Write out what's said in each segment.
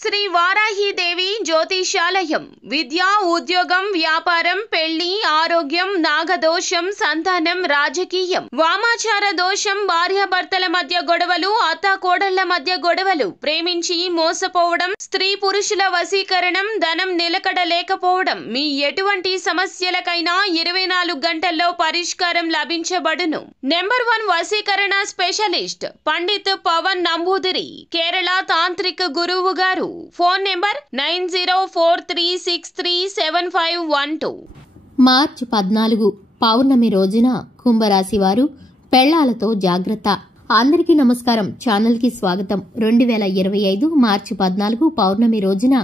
శ్రీ వారాహీదేవి జ్యోతిషాలయం విద్య, ఉద్యోగం, వ్యాపారం, పెళ్లి, ఆరోగ్యం, నాగదోషం, సంతానం, రాజకీయం, వామాచార దోషం, భార్యాభర్తల మధ్య గొడవలు, అత్తాకోడళ్ల మధ్య గొడవలు, ప్రేమించి మోసపోవడం, స్త్రీ పురుషుల వశీకరణం, ధనం నిలకడ లేకపోవడం, మీ ఎటువంటి సమస్యలకైనా 24 గంటల్లో పరిష్కారం లభించబడును. నెంబర్ 1 వశీకరణ స్పెషలిస్ట్ పండిత్ పవన్ నంబూదిరి, కేరళ తాంత్రిక గురువు గారు. Phone number 9043637512. మార్చి 14 పౌర్ణమి రోజున కుంభరాశి వారు పెళ్లాలతో జాగ్రత్త. అందరికీ నమస్కారం, ఛానల్ కి స్వాగతం. 2025 మార్చి 14 పౌర్ణమి రోజున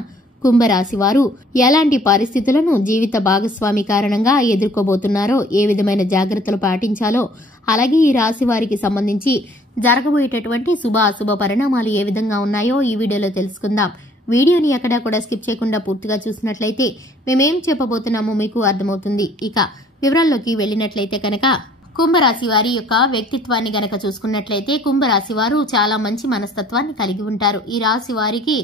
కుంభరాశి వారు ఎలాంటి పరిస్థితులను జీవిత భాగస్వామి కారణంగా ఎదుర్కోబోతున్నారో, ఏ విధమైన జాగ్రత్తలు పాటించాలో, అలాగే ఈ రాశి వారికి సంబంధించి జరగబోయేటటువంటి శుభ అశుభ పరిణామాలు ఏ విధంగా ఉన్నాయో ఈ వీడియోలో తెలుసుకుందాం. వీడియోని ఎక్కడా కూడా స్కిప్ చేయకుండా పూర్తిగా చూసినట్లయితే మేమేం చెప్పబోతున్నామో మీకు అర్థమవుతుంది. ఇక వివరాల్లోకి వెళ్ళినట్లయితే కనుక కుంభరాశి వారి యొక్క వ్యక్తిత్వాన్ని గనక చూసుకున్నట్లయితే కుంభరాశి వారు చాలా మంచి మనస్తత్వాన్ని కలిగి ఉంటారు. ఈ రాశి వారికి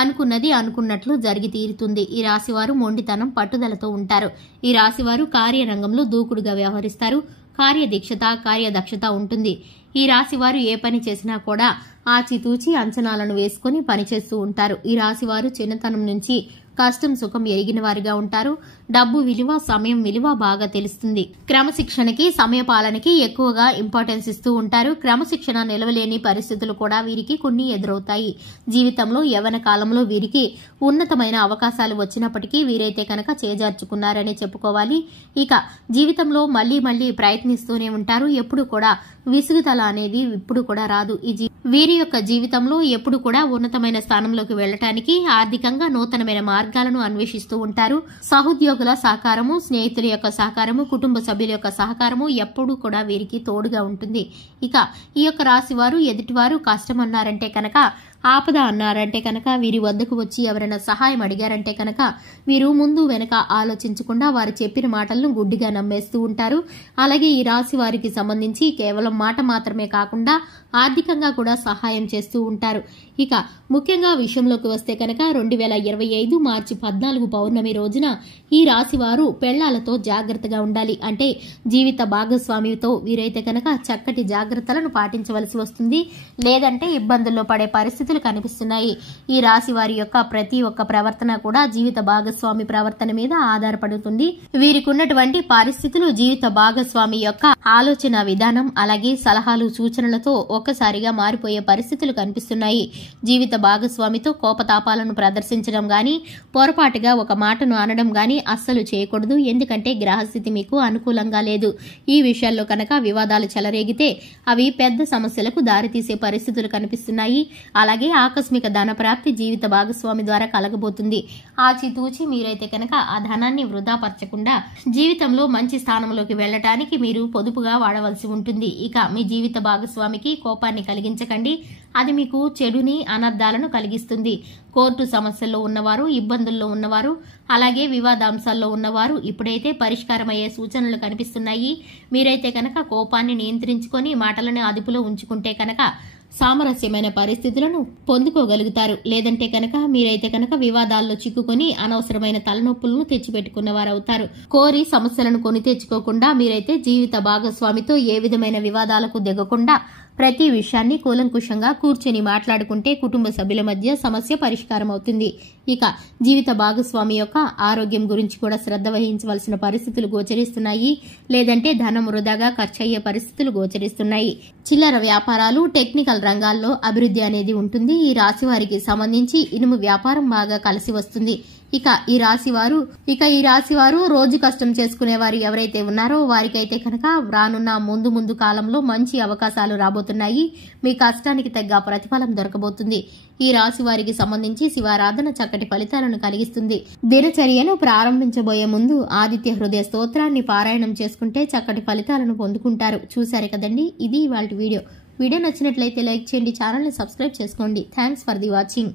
అనుకున్నది అనుకున్నట్లు జరిగి తీరుతుంది. ఈ రాశి వారు మొండితనం, పట్టుదలతో ఉంటారు. ఈ రాశి వారు కార్యరంగంలో దూకుడుగా వ్యవహరిస్తారు. కార్యదీక్షత, కార్యదక్షత ఉంటుంది. ఈ రాశి వారు ఏ పని చేసినా కూడా ఆచితూచి అంచనాలను వేసుకుని పనిచేస్తూ ఉంటారు. ఈ రాశి వారు చిన్నతనం నుంచి కష్టం సుఖం ఎరిగిన వారిగా ఉంటారు. డబ్బు విలువ, సమయం విలువ బాగా తెలుస్తుంది. క్రమశిక్షణకి, సమయపాలనకి ఎక్కువగా ఇంపార్టెన్స్ ఇస్తూ ఉంటారు. క్రమశిక్షణ నిలవలేని పరిస్థితులు కూడా వీరికి కొన్ని ఎదురవుతాయి. జీవితంలో యవ్వన కాలంలో వీరికి ఉన్నతమైన అవకాశాలు వచ్చినప్పటికీ వీరైతే కనుక చేజార్చుకున్నారని చెప్పుకోవాలి. ఇక జీవితంలో మళ్లీ మళ్లీ ప్రయత్నిస్తూనే ఉంటారు. ఎప్పుడు కూడా విసుగుదల అనేది ఇప్పుడు కూడా రాదు. వీరి యొక్క జీవితంలో ఎప్పుడు కూడా ఉన్నతమైన స్థానంలోకి వెళ్లటానికి ఆర్థికంగా నూతనమైన మార్గాలను అన్వేషిస్తూ ఉంటారు. సహోద్యోగుల సహకారము, స్నేహితుల యొక్క సహకారము, కుటుంబ సభ్యుల యొక్క సహకారము ఎప్పుడూ కూడా వీరికి తోడుగా ఉంటుంది. ఇక ఈ యొక్క రాశి వారు ఎదుటివారు కష్టం అన్నారంటే కనుక, ఆపద అన్నారంటే కనుక, వీరి వద్దకు వచ్చి ఎవరైనా సహాయం అడిగారంటే కనుక వీరు ముందు వెనక ఆలోచించకుండా వారు చెప్పిన మాటలను గుడ్డిగా నమ్మేస్తూ ఉంటారు. అలాగే ఈ రాశి వారికి సంబంధించి కేవలం మాట మాత్రమే కాకుండా ఆర్థికంగా కూడా సహాయం చేస్తూ ఉంటారు. ఇక ముఖ్యంగా విషయంలోకి వస్తే కనుక 2025 మార్చి 14 పౌర్ణమి రోజున ఈ రాశి వారు పెళ్లాలతో జాగ్రత్తగా ఉండాలి. అంటే జీవిత భాగస్వామితో వీరైతే కనుక చక్కటి జాగ్రత్తలను పాటించవలసి వస్తుంది. లేదంటే ఇబ్బందుల్లో పడే పరిస్థితులు కనిపిస్తున్నాయి. ఈ రాశి వారి యొక్క ప్రతి ఒక్క ప్రవర్తన కూడా జీవిత భాగస్వామి ప్రవర్తన మీద ఆధారపడుతుంది. వీరికి ఉన్నటువంటి పరిస్థితులు జీవిత భాగస్వామి యొక్క ఆలోచన విధానం, అలాగే సలహాలు, సూచనలతో ఒక్కసారిగా మారిపోయే పరిస్థితులు కనిపిస్తున్నాయి. జీవిత భాగస్వామితో కోపతాపాలను ప్రదర్శించడం గాని, పొరపాటుగా ఒక మాటను అనడం గాని అస్సలు చేయకూడదు. ఎందుకంటే గ్రహస్థితి మీకు అనుకూలంగా లేదు. ఈ విషయాల్లో కనుక వివాదాలు చెలరేగితే అవి పెద్ద సమస్యలకు దారితీసే పరిస్థితులు కనిపిస్తున్నాయి. అలాగే ఆకస్మిక ధన ప్రాప్తి జీవిత భాగస్వామి ద్వారా కలగబోతుంది. ఆచితూచి మీరైతే కనుక ఆ ధనాన్ని వృధా పరచకుండా జీవితంలో మంచి స్థానంలోకి వెళ్లటానికి మీరు పొదుపుగా వాడవలసి ఉంటుంది. ఇక మీ జీవిత భాగస్వామికి కోపాన్ని కలిగించకండి. అది మీకు చెడుని, అనర్థాలను కలిగిస్తుంది. కోర్టు సమస్యల్లో ఉన్నవారు, ఇబ్బందుల్లో ఉన్నవారు, అలాగే వివాదాంశాల్లో ఉన్నవారు ఇప్పుడైతే పరిష్కారమయ్యే సూచనలు కనిపిస్తున్నాయి. మీరైతే కనుక కోపాన్ని నియంత్రించుకొని మాటలను అదుపులో ఉంచుకుంటే కనుక సామరస్యమైన పరిస్థితులను పొందుకోగలుగుతారు. లేదంటే కనుక మీరైతే కనుక వివాదాల్లో చిక్కుకొని అనవసరమైన తలనొప్పులను తెచ్చిపెట్టుకున్నవారవుతారు. కోరి సమస్యలను కొని తెచ్చుకోకుండా మీరైతే జీవిత భాగస్వామితో ఏ విధమైన వివాదాలకు దిగకుండా ప్రతి విషయాన్ని కూలంకుషంగా కూర్చొని మాట్లాడుకుంటే కుటుంబ సభ్యుల మధ్య సమస్య పరిష్కారం అవుతుంది. ఇక జీవిత భాగస్వామి యొక్క ఆరోగ్యం గురించి కూడా శ్రద్ధ వహించవలసిన పరిస్థితులు గోచరిస్తున్నాయి. లేదంటే ధనం వృధాగా ఖర్చయ్యే పరిస్థితులు గోచరిస్తున్నాయి. చిల్లర వ్యాపారాలు, టెక్నికల్ రంగాల్లో అభివృద్ధి అనేది ఉంటుంది. ఈ రాశి వారికి సంబంధించి ఇనుము వ్యాపారం బాగా కలిసి వస్తుంది. ఇక ఈ రాశి వారు రోజు కష్టం చేసుకునే వారు ఎవరైతే ఉన్నారో వారికైతే కనుక రానున్న ముందు కాలంలో మంచి అవకాశాలు రాబోతున్నాయి. మీ కష్టానికి తగ్గ ప్రతిఫలం దొరకబోతుంది. ఈ రాశి వారికి సంబంధించి శివారాధన చక్కటి ఫలితాలను కలిగిస్తుంది. దినచర్యను ప్రారంభించబోయే ముందు ఆదిత్య హృదయ స్తోత్రాన్ని పారాయణం చేసుకుంటే చక్కటి ఫలితాలను పొందుకుంటారు. చూశారు కదండి, ఇది ఇవాల్టి వీడియో నచ్చినట్లయితే లైక్ చేయండి, ఛానల్ ని సబ్స్క్రైబ్ చేసుకోండి. Thanks for the watching.